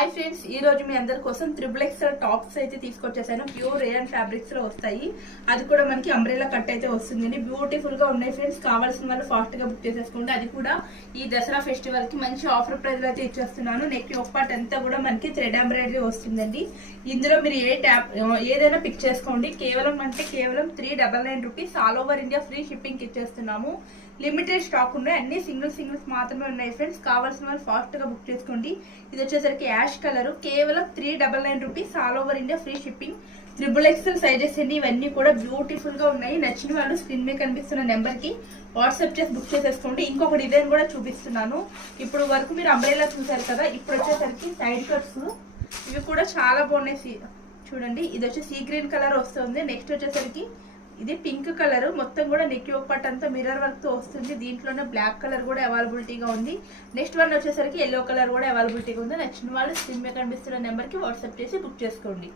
Hi friends, ఈ రోజు మీ అందరి కోసం XXL టాప్స్ అయితే తీసుకొచ్చేసాను. ప్యూర్ రేయన్ ఫ్యాబ్రిక్స్ లో వస్తాయి. అది కూడా మనకి అంబ్రెలా కట్ అయితే వస్తుంది. బ్యూటిఫుల్ గా ఉన్నాయి ఫ్రెండ్స్. కావాల్సిన వాళ్ళు ఫాస్ట్ గా బుక్ చేసేసుకోండి. అది కూడా ఈ దసరా ఫెస్టివల్ కి మంచి ఆఫర్ ప్రైస్ అయితే ఇచ్చేస్తున్నాను. నెక్ ఒక పార్ట్ అంతా కూడా మనకి థ్రెడ్ ఎంబ్రాయిడరీ వస్తుందండి. ఇందులో మీరు ఏదైనా పిక్ చేసుకోండి. కేవలం 399 rupees. All over India free shipping ఇచ్చేస్తున్నాము. లిమిటెడ్ స్టాక్ ఉన్నాయి. అన్ని సింగిల్స్ మాత్రమే ఉన్నాయి ఫ్రెండ్స్. కావాల్సిన వాళ్ళు ఫాస్ట్ గా బుక్ చేసుకోండి. ఇది వచ్చేసరికి యాష్ కలర్. కేవలం 399 rupees. All over India free shipping. XXL sizes అండి. ఇవన్నీ కూడా బ్యూటిఫుల్ గా ఉన్నాయి. నచ్చిన వాళ్ళు స్క్రీన్ మీద కనిపిస్తున్న నెంబర్ కి వాట్సాప్ చేసి బుక్ చేసేసుకోండి. ఇంకొక డిజైన్ కూడా చూపిస్తున్నాను. ఇప్పుడు వరకు మీరు అంబ్రెలా చూసారు కదా, ఇప్పుడు వచ్చేసరికి సైడ్ కట్స్. ఇవి కూడా చాలా బాగున్నాయి. చూడండి, ఇది వచ్చి సీ గ్రీన్ కలర్ వస్తుంది. నెక్స్ట్ వచ్చేసరికి ఇది పింక్ కలర్. మొత్తం కూడా నెక్ ఒక పార్ట్ అంతా మిర్రర్ వర్క్ తో వస్తుంది. దీంట్లోనే బ్లాక్ కలర్ కూడా అవైలబిలిటీగా ఉంది. నెక్స్ట్ వన్ వచ్చేసరికి ఎల్లో కలర్ కూడా అవైలబిలిటీగా ఉంది. నచ్చిన వాళ్ళు స్క్రీన్ మీద కనిపిస్తున్న నెంబర్ కి వాట్సాప్ చేసి బుక్ చేసుకోండి.